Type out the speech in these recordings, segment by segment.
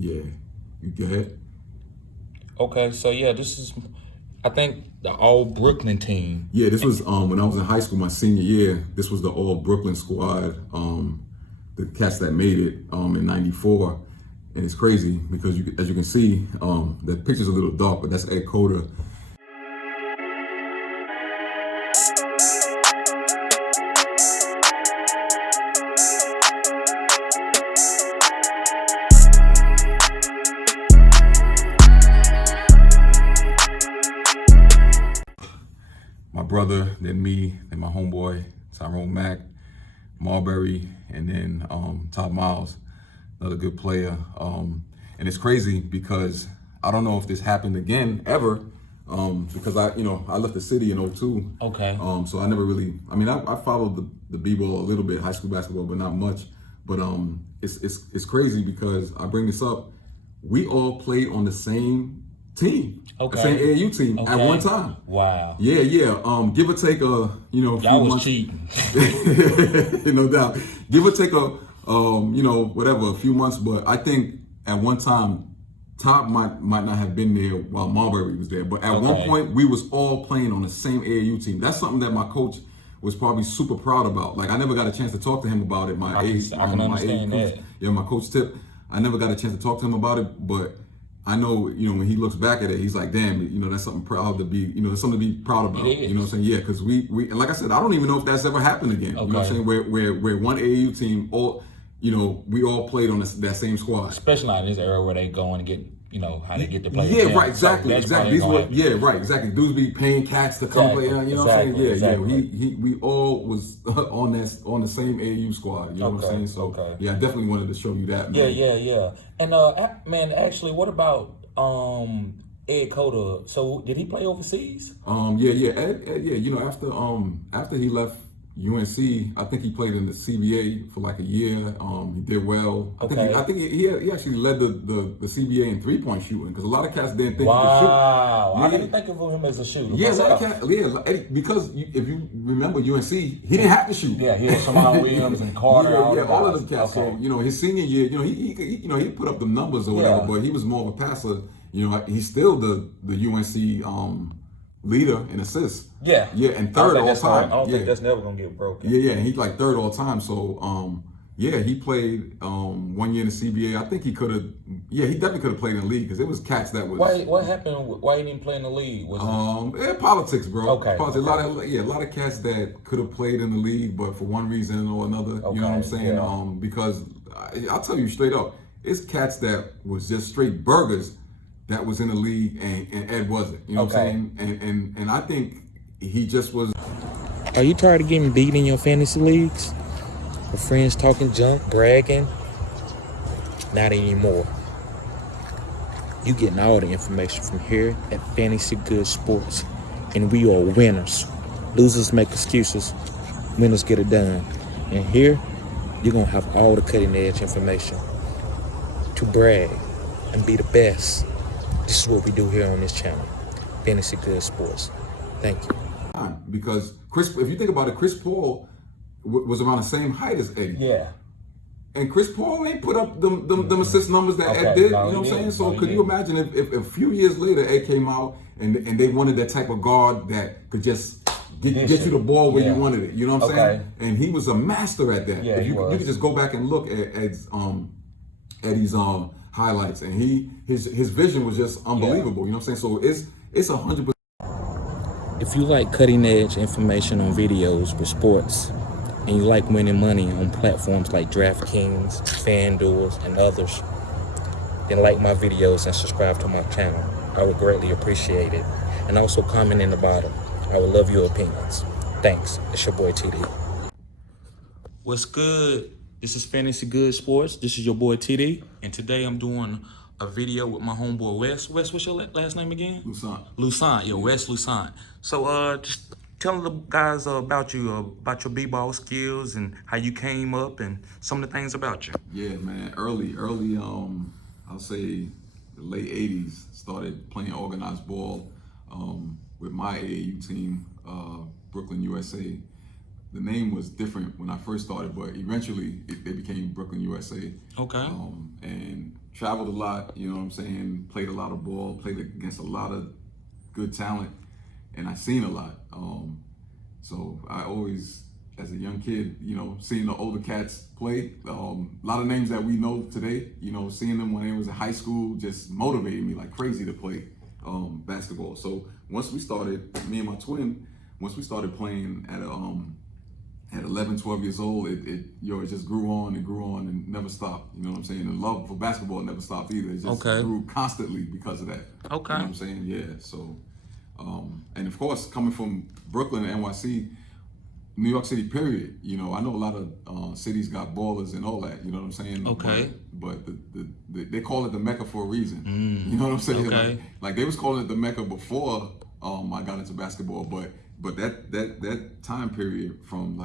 Yeah, you go ahead. Okay, so yeah, this is, I think, the all Brooklyn team. Yeah, this was when I was in high school, my senior year. This was the all Brooklyn squad, the cats that made it in '94, and it's crazy because as you can see, the picture's a little dark, but that's Ed Cota. My brother, then me, then my homeboy Tyrone Mack, Marbury, and then Todd Miles, another good player. And it's crazy because I don't know if this happened again ever, because I left the city in '02. Okay. So I never really. I mean, I followed the b-ball a little bit, high school basketball, but not much. But it's crazy because I bring this up. We all played on the same team, Okay. the same AAU team at Okay. one time. Wow. Yeah. Give or take a few Y'all was months. cheating. No doubt. Give or take a few months. But I think at one time, Top might not have been there while Marbury was there. But at one point, we was all playing on the same AAU team. That's something that my coach was probably super proud about. Like I never got a chance to talk to him about it. I can understand coach, that. yeah, my coach Tip. I never got a chance to talk to him about it, but I know, when he looks back at it, he's like, damn, that's something proud to be, that's something to be proud about. It is. You know what I'm saying? Yeah, because we and like I said, I don't even know if that's ever happened again. Okay. You know what I'm saying? Where one AAU team, we all played on that same squad. Especially not in this era where they go and get, how they get to play. Yeah, right, exactly. Exactly. Dudes be paying cats to come play. You know what I'm saying? Yeah, exactly. We all was on the same AAU squad. You know what I'm saying? So yeah, I definitely wanted to show you that. Man. Yeah. And man, actually, what about Ed Cota? So did he play overseas? Yeah. Ed, yeah. After he left UNC, I think he played in the CBA for like a year. He did well. I think he actually led the CBA in 3-point shooting because a lot of cats didn't think he could shoot. Wow, I didn't think of him as a shooter. Yeah, a lot of cats. Because if you remember UNC, he didn't have to shoot. Yeah, he had Jamal Williams and Carter. all of them cats. Okay. So his senior year, he put up the numbers or whatever, but he was more of a passer. He's still the UNC leader in assists. Yeah, and third all time. I don't think that's never gonna get broken. Yeah, and he's like third all time. So he played 1 year in the CBA. I think he could have. Yeah, he definitely could have played in the league because it was cats that was. What happened? Why he didn't play in the league? Politics, bro. Okay. Politics. A lot of cats that could have played in the league, but for one reason or another, you know what I'm saying? Yeah. Because I'll tell you straight up, it's cats that was just straight burgers that was in the league, and Ed wasn't. You know what I'm saying? And I think he just was. Are you tired of getting beat in your fantasy leagues? With friends talking junk, bragging? Not anymore. You getting all the information from here at Fantasy Good Sports, and we are winners. Losers make excuses, winners get it done. And here, you're gonna have all the cutting edge information to brag and be the best. This is what we do here on this channel, Fantasy Good Sports. Thank you. Because if you think about it, Chris Paul was around the same height as Eddie. Yeah. And Chris Paul ain't put up them assist numbers that Ed did. You know what I'm saying? So could you imagine if a few years later Ed came out and they wanted that type of guard that could just get you the ball where you wanted it. You know what I'm saying? And he was a master at that. Yeah, you could just go back and look at Eddie's highlights, and his vision was just unbelievable. You know what I'm saying? So it's 100%. If you like cutting edge information on videos with sports, and you like winning money on platforms like DraftKings, FanDuel, and others, then like my videos and subscribe to my channel. I would greatly appreciate it. And also comment in the bottom. I would love your opinions. Thanks. It's your boy TD. What's good? This is Fantasy Good Sports. This is your boy TD. And today I'm doing a video with my homeboy Wes. Wes, what's your last name again? Lucent. Yeah, Wes Lucent. So just tell the guys about your b-ball skills and how you came up and some of the things about you. Yeah, man. Early, I'll say the late 80s, started playing organized ball with my AAU team, Brooklyn, USA. The name was different when I first started, but eventually they became Brooklyn, USA. Okay. And traveled a lot, you know what I'm saying, played a lot of ball, played against a lot of good talent, and I seen a lot. So I always, as a young kid, you know, seeing the older cats play, a lot of names that we know today, you know, seeing them when they was in high school just motivated me like crazy to play basketball. So once we started, me and my twin, once we started playing at 11, 12 years old, it just grew on and never stopped. You know what I'm saying? And love for basketball never stopped either. It just grew constantly because of that. Okay. You know what I'm saying? Yeah. So, and of course, coming from Brooklyn and NYC, New York City, period. You know, I know a lot of cities got ballers and all that. You know what I'm saying? Okay. But they call it the Mecca for a reason. You know what I'm saying? Okay. Like they was calling it the Mecca before I got into basketball, but that time period from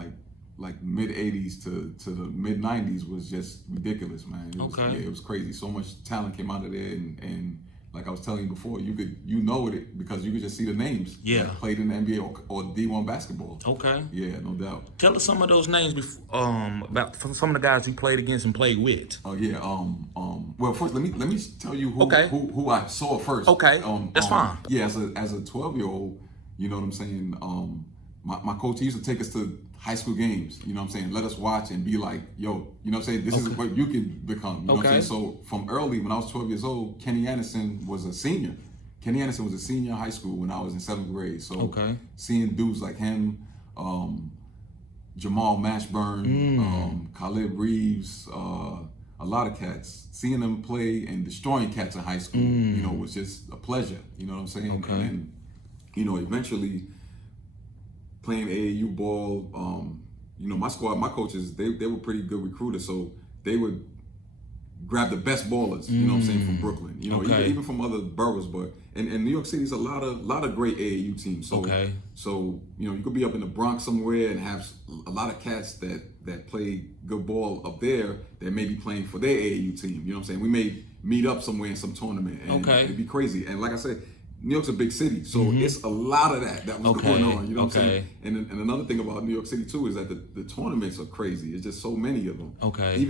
like mid 80s to the mid 90s was just ridiculous, man. It was crazy. So much talent came out of there, and like I was telling you before, you know it because you could just see the names that played in the NBA or D1 basketball. Okay. Yeah, no doubt. Tell us some of those names about some of the guys you played against and played with. Oh yeah. Well, first let me tell you who I saw first. Okay. That's fine. Yeah, as a 12-year-old, you know what I'm saying. My coach used to take us to high school games, you know what I'm saying? Let us watch and be like, yo, you know what I'm saying? This is what you can become, you know what I'm saying? So from early, when I was 12 years old, Kenny Anderson was a senior. Kenny Anderson was a senior in high school when I was in 7th grade. So seeing dudes like him, Jamal Mashburn, Khalid Reeves, a lot of cats, seeing them play and destroying cats in high school, you know, was just a pleasure, you know what I'm saying? And then, you know, eventually, playing AAU ball, you know, my squad, my coaches, they were pretty good recruiters, so they would grab the best ballers, you know what I'm saying, from Brooklyn, you know, even from other boroughs, but and New York City's a lot of great AAU teams. So so you know, you could be up in the Bronx somewhere and have a lot of cats that play good ball up there that may be playing for their AAU team. You know what I'm saying? We may meet up somewhere in some tournament, and it'd be crazy. And like I said, New York's a big city, so it's a lot of that was going on. You know what I'm saying? And another thing about New York City too is that the tournaments are crazy. It's just so many of them.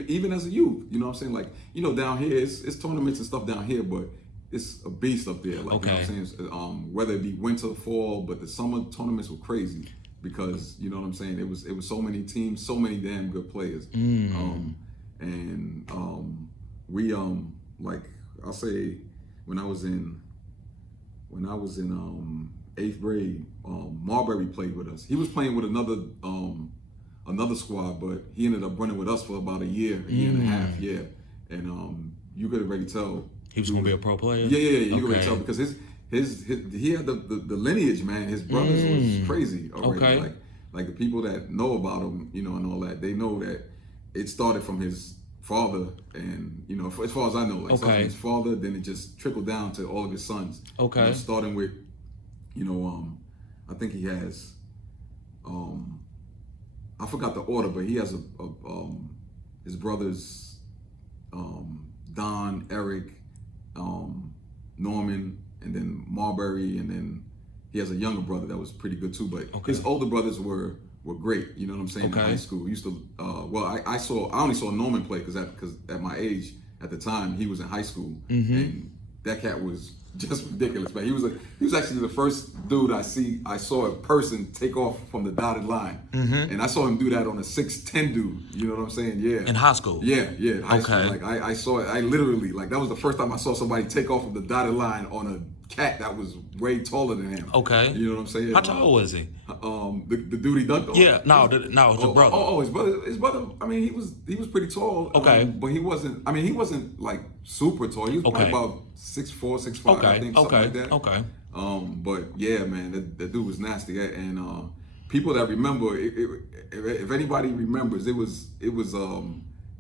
Even as a youth, you know what I'm saying? Like, you know, down here it's tournaments and stuff down here, but it's a beast up there. Like, you know what I'm saying? Whether it be winter, fall, but the summer tournaments were crazy because, you know what I'm saying? It was so many teams, so many damn good players. We like I'll say when I was in 8th grade, Marbury played with us. He was playing with another squad, but he ended up running with us for about a year and a half. Yeah, and you could already tell he was gonna be a pro player. Yeah. You could already tell because he had the lineage, man. His brothers was crazy already. Like the people that know about him, you know, and all that, they know that it started from his father, and you know, as far as I know, like started from his father, then it just trickled down to all of his sons. You know, starting with, you know, I think he has, I forgot the order, but he has his brothers, Don, Eric, Norman, and then Marbury, and then he has a younger brother that was pretty good too. But his older brothers were great, you know what I'm saying, in high school. We used to, I only saw Norman play because at my age, at the time, he was in high school. And that cat was just ridiculous, man. He was actually the first dude I saw a person take off from the dotted line. And I saw him do that on a 6'10" dude, you know what I'm saying? Yeah. In high school? Yeah, in high school. Like I saw it, I literally, like that was the first time I saw somebody take off from the dotted line on a cat that was way taller than him. You know what I'm saying? How tall was he? The dude he dunked on. Yeah, his brother. His brother. I mean, he was pretty tall. But he wasn't. I mean, he wasn't like super tall. He was probably about 6'4", 6'5", I think, something like that. But yeah, man, that dude was nasty. And people that remember, if anybody remembers, it was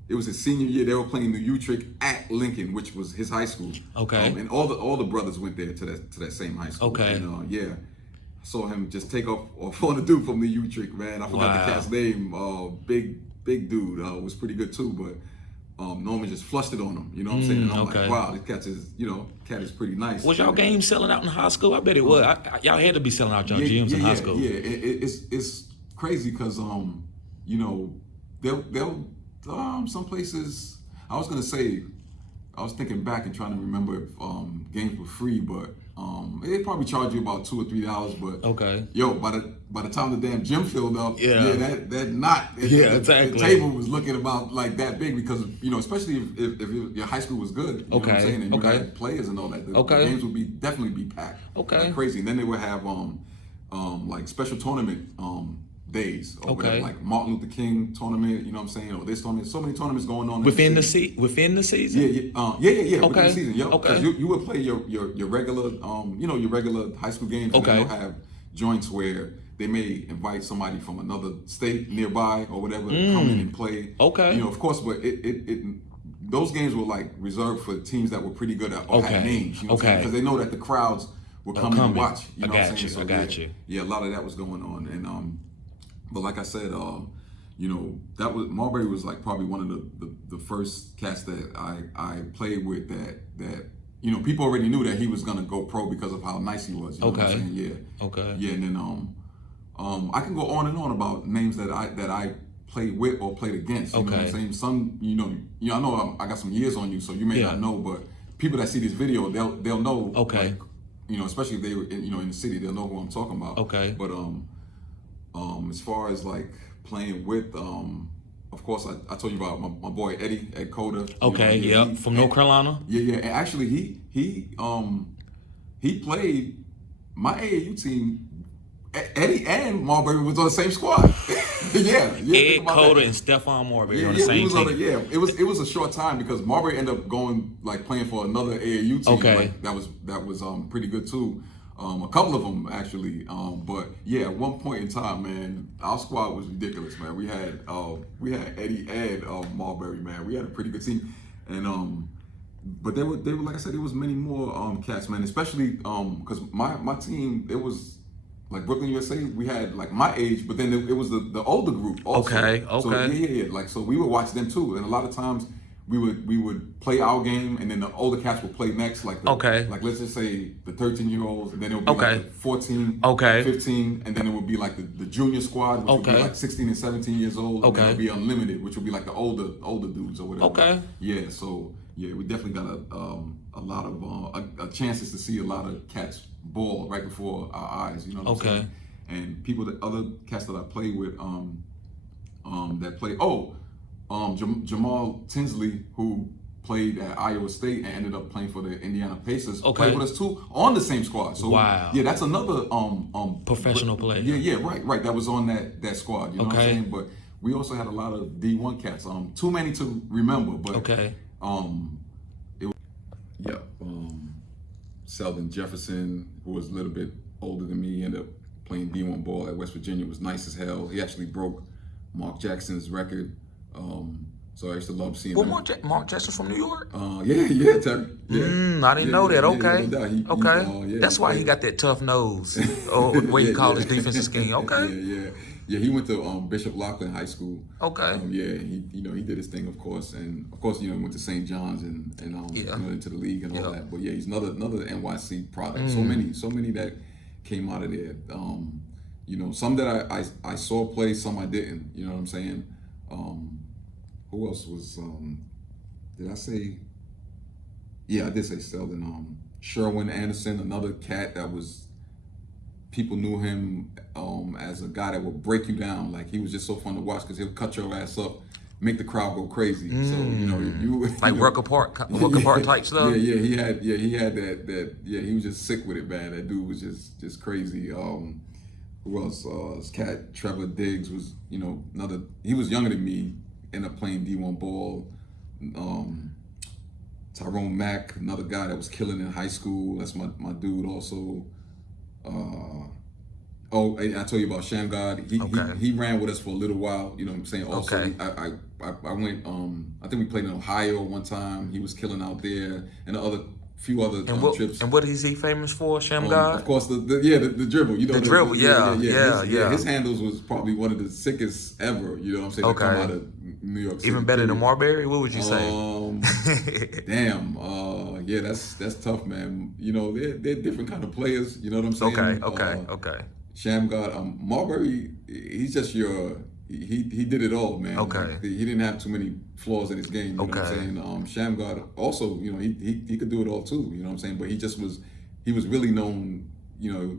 his senior year. They were playing the U-Trick at Lincoln, which was his high school. And all the brothers went there to that same high school. And I saw him just take off on a dude from the U-Trick, man. I forgot the cat's name. Big dude. Was pretty good too, but Norman just flushed it on him. You know what I'm saying? And I'm like, wow, this cat is pretty nice. Was y'all games selling out in high school? I bet it was. Y'all had to be selling out your gyms in high school. Yeah, it's crazy because you know they'll some places. I was gonna say I was thinking back and trying to remember if games were free, but they probably charge you about $2 or $3. But Okay. yo, by the time the damn gym filled up, that Yeah, exactly. The table was looking about like that big because especially if your high school was good, you know what I'm saying, and you had players and all that, the games would definitely be packed, like crazy. And then they would have like special tournament days or whatever, like Martin Luther King tournament, you know what I'm saying, or this tournament. So many tournaments going on within the season. Within the season. Within the season. Yep. Because you would play your regular your regular high school games, and then you'll have joints where they may invite somebody from another state nearby or whatever to come in and play. Of course, but it those games were like reserved for teams that were pretty good at or had names, because they know that the crowds will come in and watch. You know what I'm saying? So, I got you. Yeah, a lot of that was going on, and but like I said, that was Marbury was like probably one of the first cats that I played with that people already knew that he was gonna go pro because of how nice he was. You know what I'm saying? Yeah. Yeah, and then I can go on and on about names that I played with or played against. You know what I'm saying? Some I know I got some years on you, so you may not know, but people that see this video, they'll know. Like, especially if they were in the city, they'll know who I'm talking about. But as far as like playing with, of course, I told you about my boy Eddie at Coda. From North Carolina. Yeah. And actually, he played my AAU team. Eddie and Marbury was on the same squad. Ed Coda and Stephon Marbury on the same team. It was a short time because Marbury ended up going playing for another AAU team. That was pretty good too. A couple of them actually. But yeah, at one point in time, man, our squad was ridiculous, man. We had Eddie and Marbury, man. We had a pretty good team, and but they were like I said, there was many more cats, man. Especially because my team, it was. Like Brooklyn, USA, we had like my age, but then it was the older group also. So like so we would watch them too, and a lot of times we would play our game, and then the older cats would play next. Like like let's just say the 13-year-olds, and then it would be like the 14, 15, and then it would be like the junior squad, which would be like 16 and 17 years old, and then it would be unlimited, which would be like the older dudes or whatever. Yeah, so yeah, we definitely got a lot of chances to see a lot of cats ball right before our eyes, you know what I'm saying? And other cats that I played with, that play. Jamal Tinsley, who played at Iowa State and ended up playing for the Indiana Pacers, played with us too on the same squad. So yeah, that's another professional player. Yeah, right. That was on that squad. You know what I'm saying? But we also had a lot of D1 cats. Too many to remember, but Selden Jefferson, who was a little bit older than me, ended up playing D1 ball at West Virginia, was nice as hell. He actually broke Mark Jackson's record. So I used to love seeing him. Mark Jackson's from New York? Yeah, Terry. I didn't know that. That's why he got that tough nose. Where you call his defensive scheme. Yeah, he went to Bishop Loughlin High School. He did his thing, of course, and of course, went to St. John's and into the league and all that. But yeah, he's another NYC product. So many that came out of there. Some that I saw play, some I didn't. You know what I'm saying? Who else was? Did I say? Yeah, I did say Selden. Sherwin Anderson, another cat that was. People knew him as a guy that would break you down. Like he was just so fun to watch because he'll cut your ass up, make the crowd go crazy. So you like Rucker Park type stuff. He had that. Yeah, he was just sick with it, man. That dude was just crazy. Who else? This cat Trevor Diggs was another. He was younger than me. Ended up playing D1 ball. Tyrone Mack, another guy that was killing in high school. That's my dude also. I told you about Shamgod. He ran with us for a little while. You know what I'm saying? Also, I went. I think we played in Ohio one time. He was killing out there, and few other trips. And what is he famous for, Shamgod? Of course, the dribble. The dribble. Yeah. His handles was probably one of the sickest ever. You know what I'm saying? To come out of New York City. Even better than Marbury. What would you say? Damn. Yeah, that's tough, man. They're different kind of players. You know what I'm saying? Okay. Shamgod, Marbury, he's just your he did it all, man. Okay. Like, he didn't have too many flaws in his game. You know what I'm saying? Shamgar also, you know, he could do it all too. You know what I'm saying? But he was really known. You know,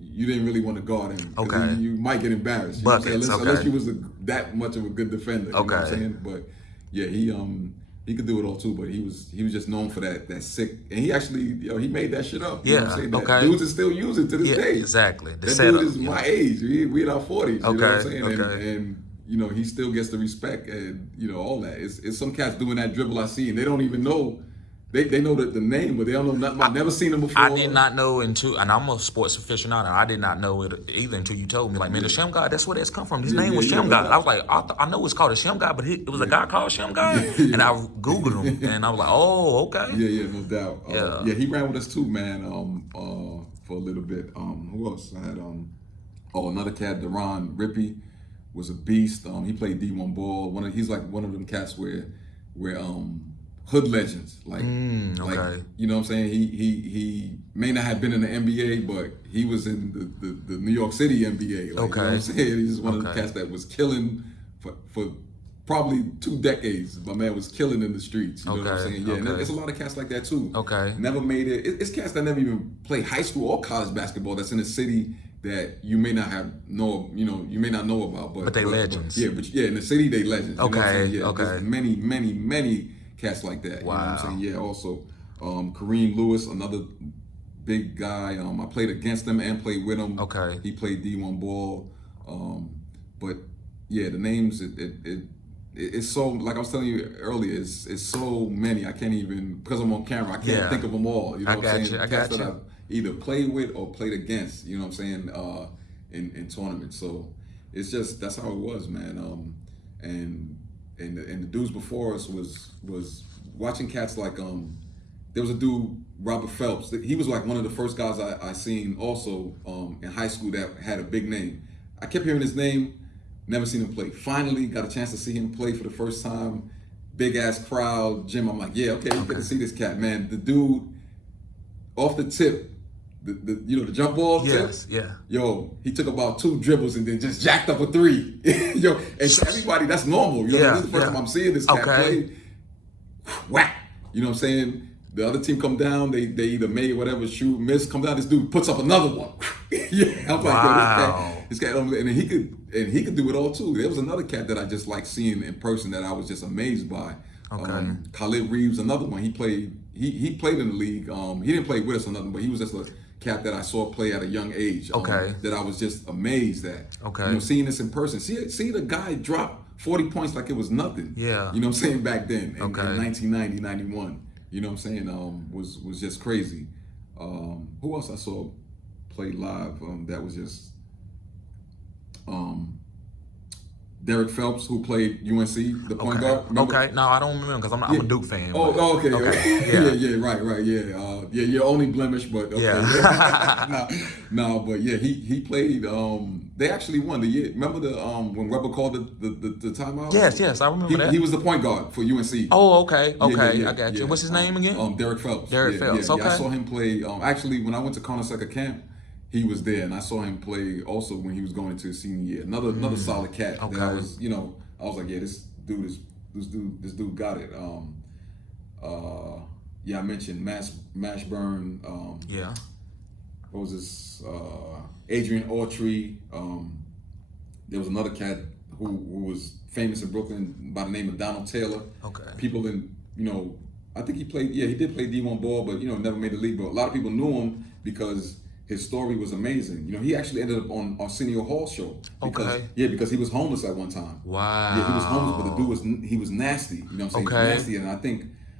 you didn't really want to guard him. Okay. You might get embarrassed. You Buckets. know what I'm saying? Unless you was that much of a good defender. You know what I'm saying? But yeah, he could do it all too, but he was just known for that sick, and he actually, you know, he made that shit up. You know what I'm saying? That dudes are still using it to this day. Exactly. The that setup, dude is my age. We in our 40s. You know what I'm saying? And you know, he still gets the respect and, you know, all that. It's some cats doing that dribble I see, and they don't even know. They know the name, but they don't know nothing. I've never seen him before. I did not know and I'm a sports aficionado, and I did not know it either until you told me. Like, man, the Shamgar, that's where that's come from. His name was Shamgar. I was like, I know it's called a Shamgar, but it was a guy called Shamgar, and I Googled him, and I was like, oh, okay. Yeah, no doubt. He ran with us too, man. For a little bit. Who else? I had another cat, Deron Rippey, was a beast. He played D1 ball. He's like one of them cats where hood legends, like you know what I'm saying. He may not have been in the NBA, but he was in the New York City NBA. Like, you know what I'm saying. He's one of the cats that was killing for probably 2 decades. My man was killing in the streets. You know what I'm saying? Yeah, and there's a lot of cats like that too. Never made it. It's cats that never even played high school or college basketball. That's in a city that you may not know about, but they legends. In the city they legends. You know what I'm saying? There's many cats like that. Wow. You know what I'm saying? Yeah, also Kareem Lewis, another big guy. I played against him and played with him. He played D1 ball. But yeah, the names it's so, like I was telling you earlier, it's so many. I can't even, because I'm on camera, I can't think of them all. You know what I'm saying? I got you. That I've either played with or played against, you know what I'm saying, in tournaments. So it's just, that's how it was, man. And the dudes before us was watching cats like there was a dude, Robert Phelps. He was like one of the first guys I seen also in high school that had a big name. I kept hearing his name, never seen him play. Finally got a chance to see him play for the first time. Big ass crowd, gym. I'm like, yeah, okay, you get to see this cat, man. The dude off the tip, the jump ball tip. Yo, he took about 2 dribbles and then just jacked up a 3. Yo, and to everybody, that's normal. You know, this is the first time I'm seeing this cat play. Whack. You know what I'm saying? The other team come down, they either made whatever, shoot, miss, come down, this dude puts up another one. I'm like, yo, this cat, and he could do it all too. There was another cat that I just like seeing in person that I was just amazed by. Khalid Reeves, another one. He played in the league. He didn't play with us or nothing, but he was just a cat that I saw play at a young age. That I was just amazed at. You know, seeing this in person. See the guy drop 40 points like it was nothing. You know what I'm saying, back then in 1990, 91. You know what I'm saying? Was just crazy. Who else I saw play live that was just Derek Phelps, who played UNC, the point guard. Remember? No, I don't remember because I'm a Duke fan. Okay. Right. Yeah, your only blemish, but okay. No, but yeah, he played. They actually won the year. Remember when Weber called the timeout? Yes, I remember that. He was the point guard for UNC. Oh, okay, I got you. What's his name again? Derek Phelps. Phelps. Okay. I saw him play. Actually, when I went to Conoseca camp, he was there, and I saw him play also when he was going into his senior year. Another solid cat. That I was like, yeah, this dude got it. I mentioned Mashburn. What was this? Adrian Autry. There was another cat who was famous in Brooklyn by the name of Donald Taylor. People I think he did play D1 ball, but never made the league. But a lot of people knew him because his story was amazing. He actually ended up on Arsenio Hall's show. Because he was homeless at one time. Wow. Yeah, he was homeless, but the dude was nasty. You know what I'm saying? He was nasty, and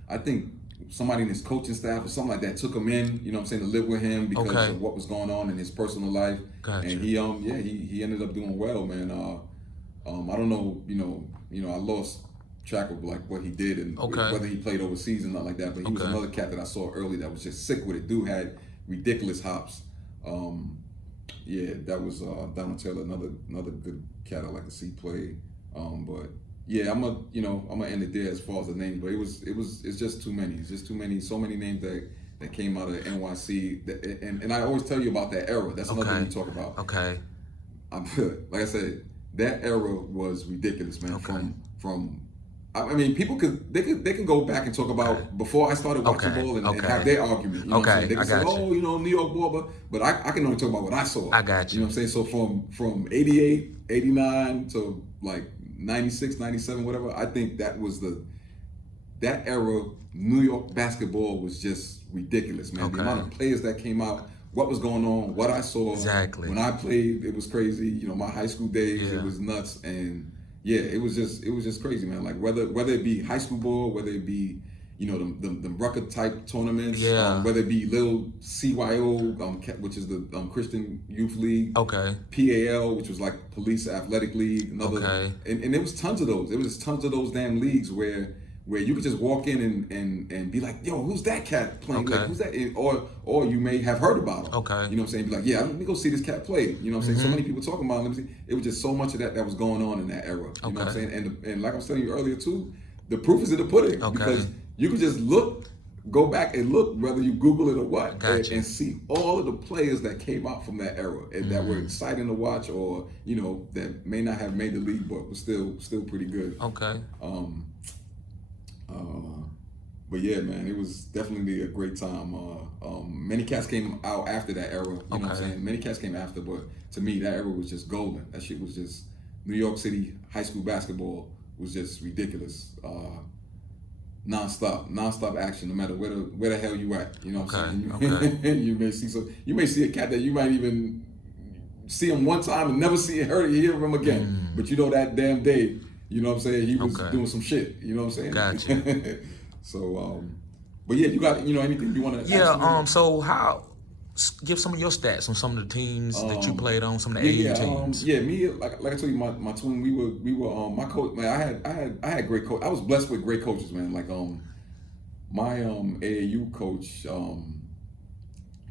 I think somebody in his coaching staff or something like that took him in, you know what I'm saying, to live with him because of what was going on in his personal life. And he ended up doing well, man. I don't know, I lost track of like what he did and whether he played overseas and nothing like that, but he was another cat that I saw early that was just sick with it. Dude had ridiculous hops. That was Donald Taylor, another good cat I like to see play. But yeah, I'm gonna end it there as far as the names. But it's just too many. It's just too many. So many names that came out of NYC. And I always tell you about that era. That's another thing you talk about. Okay. Like I said, that era was ridiculous, man. Okay. From I mean, people they can go back and talk about before I started watching ball and have their argument. You know what I'm saying? They can say, oh, you know, New York ball, but I can only talk about what I saw. I got you. You know what I'm saying? So from 88, 89 to like 96, 97, whatever, I think that was that era. New York basketball was just ridiculous, man. The amount of players that came out, what was going on, what I saw. Exactly. When I played, it was crazy. You know, my high school days, it was nuts. And yeah, it was just crazy, man. Like whether it be high school ball, whether it be, you know, the Rucker type tournaments, whether it be little CYO, which is the Christian Youth League, PAL, which was like Police Athletic League, another, and there was tons of those. There was tons of those damn leagues where you could just walk in and be like, yo, who's that cat playing? Like, who's that? Or you may have heard about him. You know what I'm saying? Be like, yeah, let me go see this cat play. You know what I'm saying? So many people talking about him. Let me see. It was just so much of that was going on in that era. You know what I'm saying? And like I was telling you earlier too, the proof is in the pudding. Because you could just go back and look, whether you Google it or what, and see all of the players that came out from that era and that were exciting to watch, or, you know, that may not have made the league, but was still pretty good. But yeah, man, it was definitely a great time. Many cats came out after that era. You know what I'm saying? Many cats came after, but to me, that era was just golden. That shit was just New York City high school basketball was just ridiculous. Non-stop action, no matter where the hell you at. You know what I'm saying? You may see a cat that you might even see him one time and never hear him again. But you know that damn day, you know what I'm saying, he was doing some shit. You know what I'm saying? Gotcha. So, but yeah, you got, you know, anything you want to? Yeah. So give some of your stats on some of the teams that you played on, some of the AAU teams. Me, like I told you, my twin, we were my coach, man. I had great coach. I was blessed with great coaches, man. Like my AAU coach,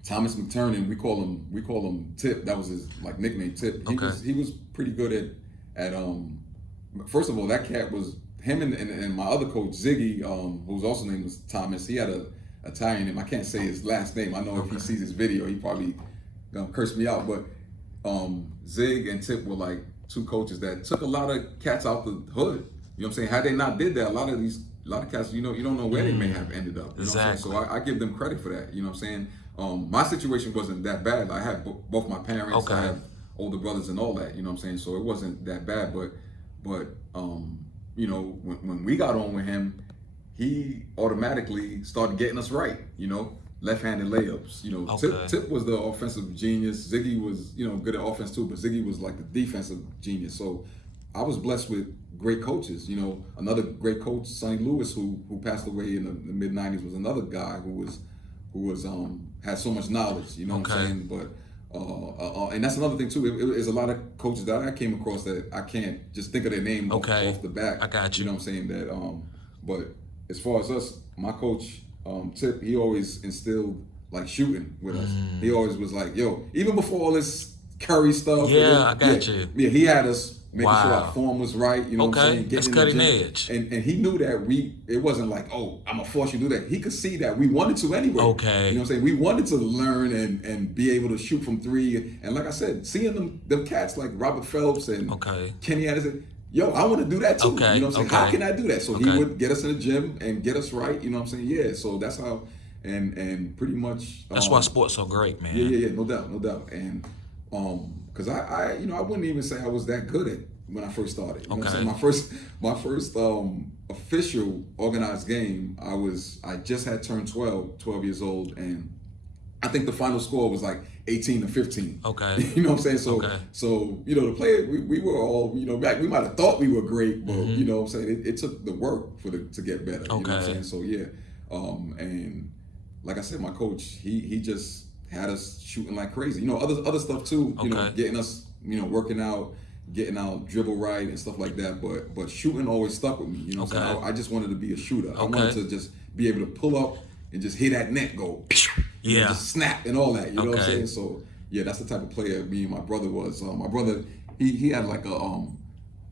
Thomas McTurnan, we call him Tip. That was his like nickname, Tip. He was pretty good at first of all, that cat was him and my other coach Ziggy, whose also name was Thomas. He had a Italian name. I can't say his last name. I know if he sees this video, he probably gonna curse me out. But Zig and Tip were like two coaches that took a lot of cats out the hood. You know what I'm saying? Had they not did that, a lot of cats, you don't know where they may have ended up. You know what I'm saying? So I give them credit for that. You know what I'm saying? My situation wasn't that bad. I had both my parents. I have older brothers and all that. You know what I'm saying? So it wasn't that bad. But you know, when we got on with him, he automatically started getting us right, you know, left-handed layups. You know, Tip was the offensive genius. Ziggy was, you know, good at offense too, but Ziggy was like the defensive genius. So I was blessed with great coaches. You know, another great coach, Sonny Lewis, who passed away in the mid '90s, was another guy who was had so much knowledge. You know what I'm saying? But and that's another thing too. There's a lot of coaches that I came across that I can't just think of their name off the bat. I got you. You know what I'm saying? That but as far as us, my coach Tip, he always instilled like shooting with us. He always was like, yo, even before all this Curry stuff. I got you. Yeah, he had us making sure our form was right. You know what I'm saying? That's cutting edge. And he knew that it wasn't like, oh, I'm gonna force you to do that. He could see that we wanted to anyway. You know what I'm saying? We wanted to learn and be able to shoot from three. And like I said, seeing them cats like Robert Phelps and Kenny Anderson, yo, I want to do that too. You know what I'm saying? How can I do that? So he would get us in the gym and get us right. You know what I'm saying? Yeah. So that's how, and pretty much. That's why sports so great, man. Yeah. No doubt. And because I wouldn't even say I was that good at when I first started. You know what I'm saying? My first official organized game, I just had turned 12 years old, and I think the final score was like 18-15. You know what I'm saying? So you know, the player, we were all, you know, back, we might have thought we were great, but you know what I'm saying, it took the work to get better. You know what I'm saying? So yeah. And like I said, my coach, he just had us shooting like crazy. You know, other stuff too, you know, getting us, you know, working out, getting our dribble right and stuff like that. But shooting always stuck with me. You know what I'm saying? I just wanted to be a shooter. I wanted to just be able to pull up and just hit that net, go, you know, just snap and all that. You know what I'm saying? So yeah, that's the type of player me and my brother was. My brother, he had like a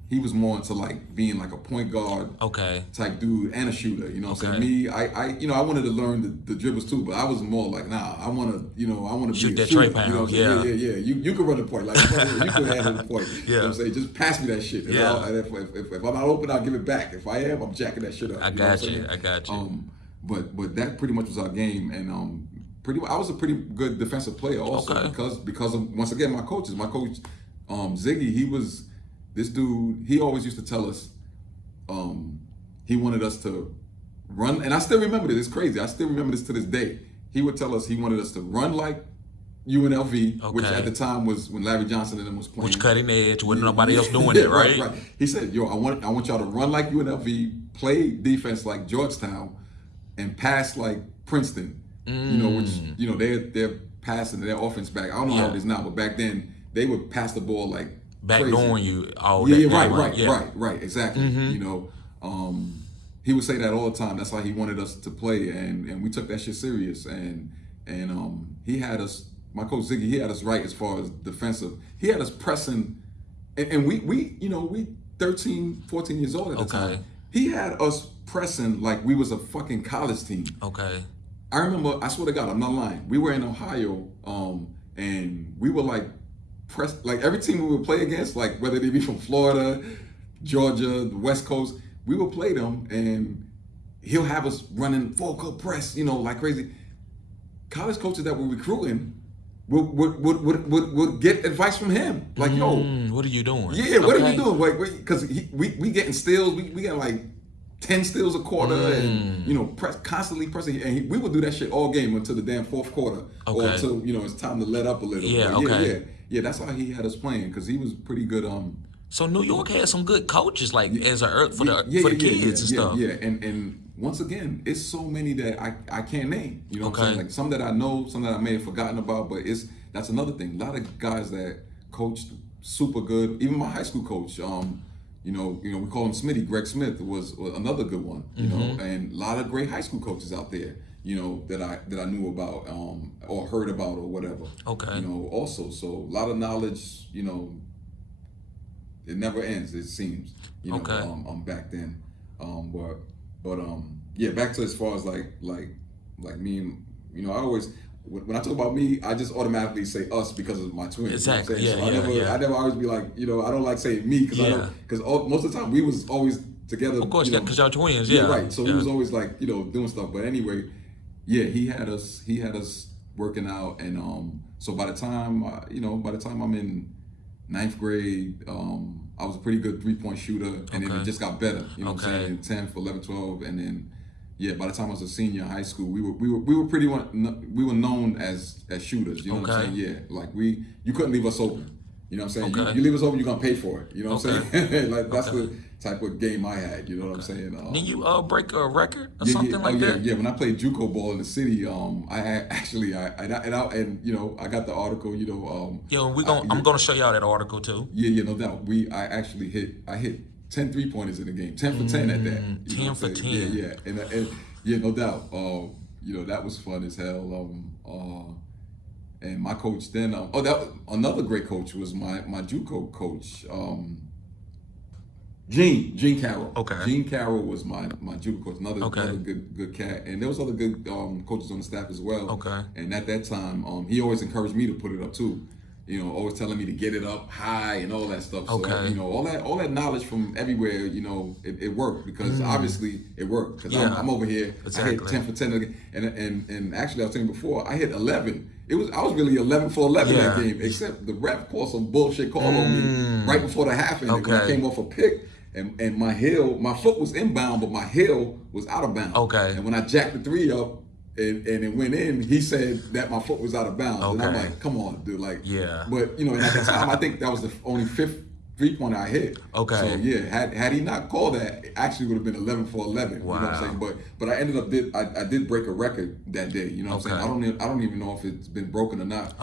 he was more into like being like a point guard Okay. type dude and a shooter. You know what I'm Okay. saying? Me, I wanted to learn the dribbles too, but I was more like, nah, I want to Shoot be a that shooter. Trey You know what I'm Pound, saying? Yeah. You could run the point, like you could handle the point. Yeah. You know what I'm saying? Just pass me that shit. And if I'm not open, I'll give it back. If I am, I'm jacking that shit up. I You know what got I'm you. saying? I got you. But that pretty much was our game, and I was a pretty good defensive player also Okay. because of, once again, my coach, Ziggy, he was this dude. He always used to tell us he wanted us to run, and I still remember this. It's crazy. I still remember this to this day. He would tell us he wanted us to run like UNLV, which Okay. at the time was when Larry Johnson and them was playing. Which cutting edge, with nobody else doing it, right? Right. He said, "Yo, I want y'all to run like UNLV, play defense like Georgetown, and pass like Princeton. You know, which they're passing their offense back. I don't know how it is now, but back then they would pass the ball like Backdooring you all yeah, that. right, exactly. You know, he would say that all the time. That's how he wanted us to play, and we took that shit serious. And he had us, my coach Ziggy, he had us right as far as defensive. He had us pressing, and we 13, 14 years old at the time. He had us pressing like we was a fucking college team. Okay. I remember, I swear to God, I'm not lying. We were in Ohio, and we were like press, like every team we would play against, like whether they be from Florida, Georgia, the West Coast, we would play them, and he'll have us running full court press, like crazy. College coaches that were recruiting would get advice from him, like, yo, what are you doing? Yeah, what are you doing? Like, because we getting steals, we got like 10 steals a quarter, and constantly pressing, and we would do that shit all game until the damn fourth quarter, or until it's time to let up a little. Yeah, that's how he had us playing, because he was pretty good. So New York had some good coaches, like as a for the kids and stuff. Yeah, and once again, it's so many that I can't name. You know what I'm saying? Like some that I know, some that I may have forgotten about, but that's another thing. A lot of guys that coached super good. Even my high school coach, we call him Smitty. Greg Smith was another good one. You know, and a lot of great high school coaches out there. That I knew about or heard about or whatever. Okay. Also, so a lot of knowledge. It never ends. It seems. Back then, yeah. Back to as far as like me and I always. When I talk about me, I just automatically say us because of my twins. Exactly. You know what I'm saying? I never always be like, I don't like saying me because most of the time we was always together. Of course, because y'all twins. Yeah, right. So we was always like, doing stuff. But anyway, yeah, he had us working out, and so by the time I'm in ninth grade, I was a pretty good 3-point shooter, and then it just got better. You know what I'm saying? 10th, 11th, 12th, and then. Yeah, by the time I was a senior in high school, we were known as shooters. You know what I'm saying? Yeah, like you couldn't leave us open. You know what I'm saying? You leave us open, you're gonna pay for it. You know what I'm saying? Like that's the type of game I had. You know what I'm saying? Did you break a record or something like that? Yeah. When I played JUCO ball in the city, I had actually I got the article. I'm gonna show y'all that article too. Yeah, no doubt. I hit 10 3-pointers in the game, 10 for 10 at that. 10 for 10. Yeah, and yeah, no doubt. That was fun as hell. And my coach then, another great coach was my JUCO coach, Gene Carroll. Gene Carroll was my JUCO coach, another good cat, and there was other good coaches on the staff as well. And at that time, he always encouraged me to put it up too. Always telling me to get it up high and all that stuff. So, all that knowledge from everywhere, it worked because obviously it worked. Because I'm over here, I hit 10 for 10 and actually I was saying before, I hit 11. I was really 11 for 11 that game, except the ref called some bullshit call on me right before the half ended when I came off a pick. And my foot was inbound, but my heel was out of bounds. And when I jacked the three up, and it went in, he said that my foot was out of bounds. And I'm like, come on, dude. Like, But, and at the time, I think that was the only fifth 3-pointer I hit. So, yeah, had he not called that, it actually would have been 11 for 11. Wow. You know what I'm saying? But I ended up, I did break a record that day. You know what I'm saying? I don't even know if it's been broken or not.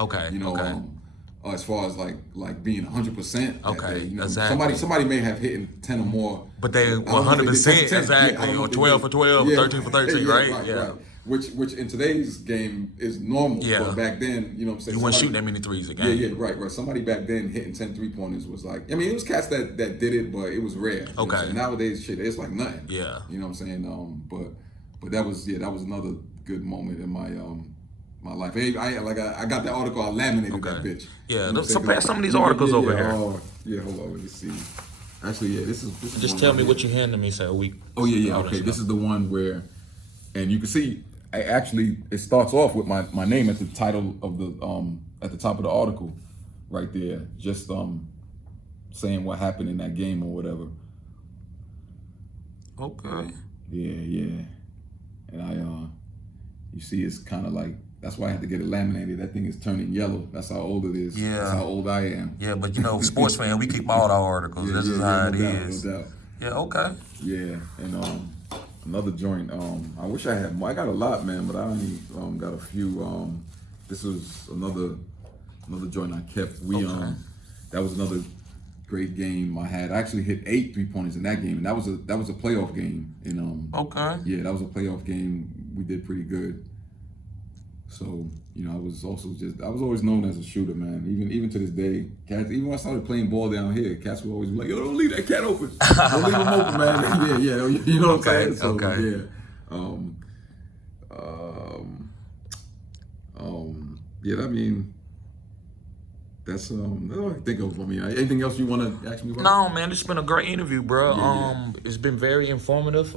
As far as like being 100% that day. Somebody may have hit 10 or more. But they 100% exactly, or 12 for 12, 13 for 13, right? which in today's game is normal. Yeah. But back then, you know what I'm saying? You weren't shooting that many threes a game. Yeah, right. Somebody back then hitting 10 3-pointers was like, I mean, it was cats that did it, but it was rare. You know what I'm saying? Nowadays, shit, it's like nothing. Yeah. You know what I'm saying? But that was another good moment in my life. Hey, I got that article, I laminated that bitch. Yeah, You know some of these articles over here. Oh, yeah, hold on, let me see. Actually, yeah, this is Just one tell right me here. what you handed me so we. Oh yeah, okay. This is the one where, and you can see, it starts off with my name at the title of the at the top of the article, right there, just saying what happened in that game or whatever. Okay. Yeah, and you see, it's kind of like, that's why I had to get it laminated. That thing is turning yellow. That's how old it is. Yeah. That's how old I am. Yeah, but you know, sports fan, we keep all our articles. This is how it is. No doubt. Yeah. Okay. Yeah, and another joint. I wish I had more. I got a lot, man, but I only got a few. This was another joint I kept. That was another great game I had. I actually hit 8 3-pointers in that game, and that was a playoff game. And Okay. yeah, that was a playoff game. We did pretty good. So, you know, I was always known as a shooter, man. Even to this day, cats. Even when I started playing ball down here, cats would always be like, "Yo, don't leave that cat open. Don't leave him open, man." yeah. You know what I'm saying? So, yeah. I mean, that's all I can think of. I mean, anything else you want to ask me about? No, man, it's been a great interview, bro. Yeah. It's been very informative.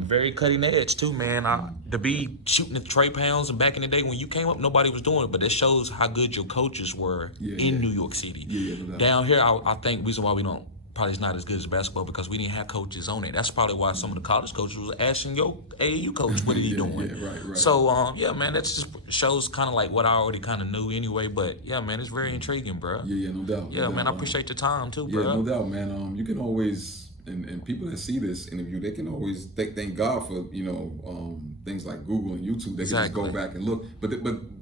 Very cutting edge too, man. To be shooting at 3 pounds, and back in the day when you came up, nobody was doing it. But that shows how good your coaches were in New York City. Yeah. Down here, I think reason why we don't. Probably it's not as good as basketball because we didn't have coaches on it. That's probably why some of the college coaches was asking your AAU coach, what are you doing? Yeah, right. So, yeah, man, that just shows kind of like what I already kind of knew anyway. But, yeah, man, it's very intriguing, bro. Yeah, no doubt. Yeah, man, I appreciate your time, too, Yeah, bro. no doubt, man. You can always, and people that see this interview, they can always thank God for, you know, things like Google and YouTube. They can just go back and look. But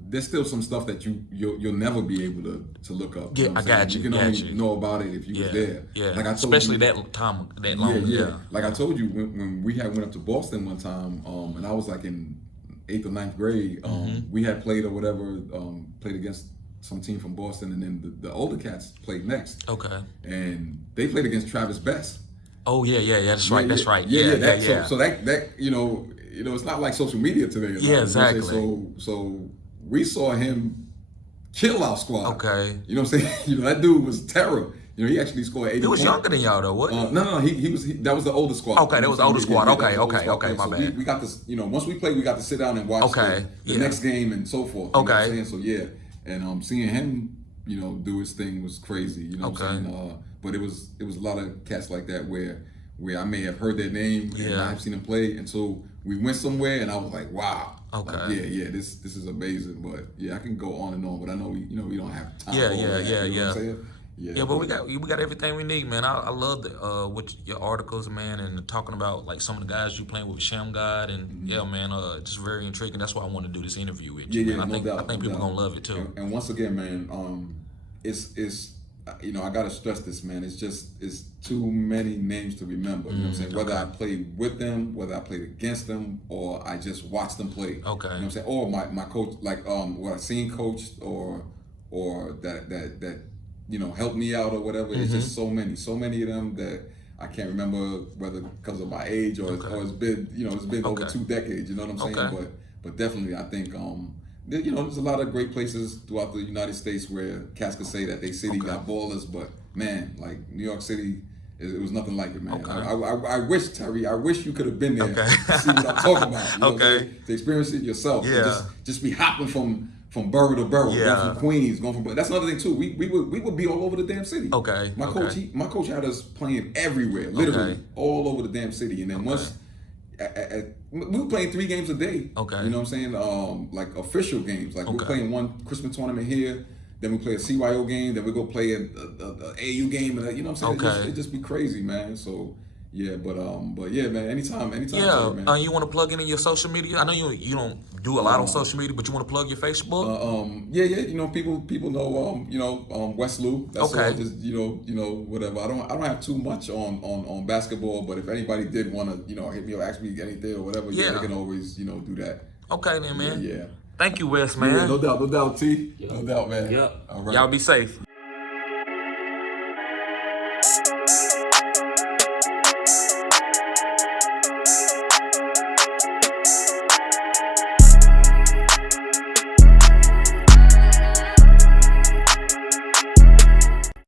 there's still some stuff that you'll never be able to look up. Yeah, I got you. You can only know about it if you was there. Yeah, like I told especially you, that time, that long. Yeah. Like I told you, when we went up to Boston one time, and I was like in 8th or 9th grade, we had played or whatever, played against some team from Boston, and then the older cats played next. Okay. And they played against Travis Best. Oh yeah, that's right. That's right. Yeah. So that you know, it's not like social media today. Yeah, exactly. So we saw him kill our squad. Okay. You know what I'm saying? You know, that dude was terror. You know, he actually scored 80 He was points. younger than y'all though, what? No, that was the older squad. Okay, that was the older squad. Okay, my bad. We got this, you know, once we played, we got to sit down and watch the next game and so forth. You know what I'm saying? So yeah, and seeing him, you know, do his thing was crazy. You know what I'm saying? But it was a lot of cats like that where I may have heard their name and I have seen them play, and so we went somewhere and I was like, wow. Okay. Like, this is amazing. But yeah, I can go on and on, but I know we don't have time. Yeah. You know what I'm saying? Yeah, but we got everything we need, man. I love what your articles, man, and talking about like some of the guys you playing with Sham God, and yeah, man, just very intriguing. That's why I want to do this interview with you. Yeah, man. I think people gonna love it too. And once again, man, it's you know, I gotta stress this, man. It's too many names to remember. You know what I'm saying? Whether I played with them, whether I played against them, or I just watched them play. Okay. You know what I'm saying? Or my coach, like what I seen coached, or that you know helped me out or whatever. It's just so many of them that I can't remember whether because of my age or it's been over 2 decades. You know what I'm saying? But definitely, I think you know, there's a lot of great places throughout the United States where cats could say that they city got ballers, but man, like New York City, it was nothing like it, man. I wish, Terry, you could have been there to see what I'm talking about. You know to experience it yourself. Yeah. Just be hopping from borough to borough, going from Queens, that's another thing too. We would be all over the damn city. Okay. My coach had us playing everywhere, literally all over the damn city, and then once. We were playing 3 games a day. Okay. You know what I'm saying? Like official games. Like we're playing one Christmas tournament here, then we play a CYO game, then we go play a AU game, and you know what I'm saying? It just be crazy, man. So yeah, but yeah, man. Anytime. Yeah. Man. You want to plug in your social media? I know you don't do a lot on social media, but you want to plug your Facebook? Yeah. You know, people know Wes Lou. That's all. Just you know whatever. I don't have too much on basketball, but if anybody did want to hit me or ask me anything or whatever, they can always do that. Okay then, man. Yeah. Thank you, Wes, man. Yeah, no doubt, T. No doubt, man. Yep. All right. Y'all be safe.